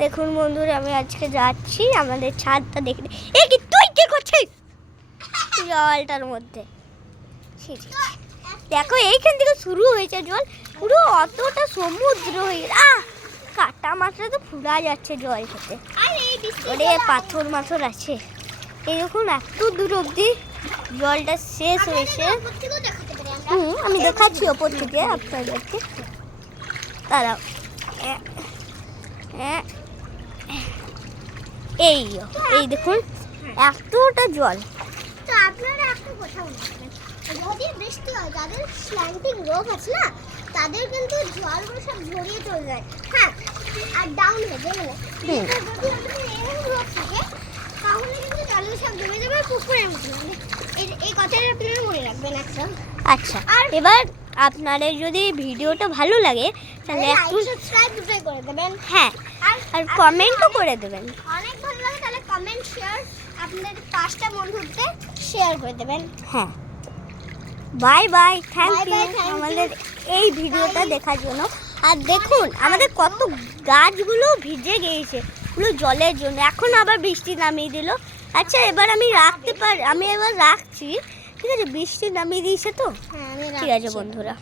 দেখুন বন্ধুরা, আমি আজকে যাচ্ছি আমাদের ছাদটা দেখতে। এ কি তুই কি করছিস জলটার মধ্যে? দেখো এইখান থেকে শুরু হয়েছে জল, পুরো অতটা সমুদ্র হয়ে কাটা মাছটা তো ফুরা যাচ্ছে জল খেতে। ওরে পাথর মাথর আছে, এই দেখুন এত দূর অব্দি জলটা শেষ হয়েছে। আমি দেখাচ্ছি ওপর থেকে আপনাদেরকে, দাঁড়াও। এই এই দেখুন এতটা জল। তো আপনারা একটা কথা বলবেন, যদি বৃষ্টি হয় যাদের স্ল্যান্টিং রোগ আছে না, তাদের কিন্তু জলগুলো সব ঝরিয়ে চলে যায়। হ্যাঁ, আর ডাউন হয়ে যায় মানে যদি আপনাদের এরকম রোগ থাকে তাহলে কিন্তু জলগুলো সব জমে যাবে পুকুরের মতো। এই কথাটা আপনারা মনে রাখবেন একটা। আচ্ছা, আর এবার আপনাদের যদি ভিডিওটা ভালো লাগে তাহলে একটু সাবস্ক্রাইব করে দেবেন। হ্যাঁ, আর কমেন্টও করে দেবেন। অনেক ভালো লাগে তাহলে কমেন্ট শেয়ার আপনাদের 5টা বন্ধুদের শেয়ার করে দেবেন। হ্যাঁ, bye bye, thank Bye you bye, thank you. আমাদের এই ভিডিওটা দেখার জন্য। আর দেখুন আমাদের কত গাছগুলো ভিজে গিয়েছে পুরো জলের জন্য, এখন আবার বৃষ্টি নামিয়ে দিল। আচ্ছা এবার আমি এবার রাখছি, ঠিক আছে? বৃষ্টি নামিয়ে দিয়েছে তো, হ্যাঁ, আমি ঠিক আছে রাখছি। বন্ধুরা।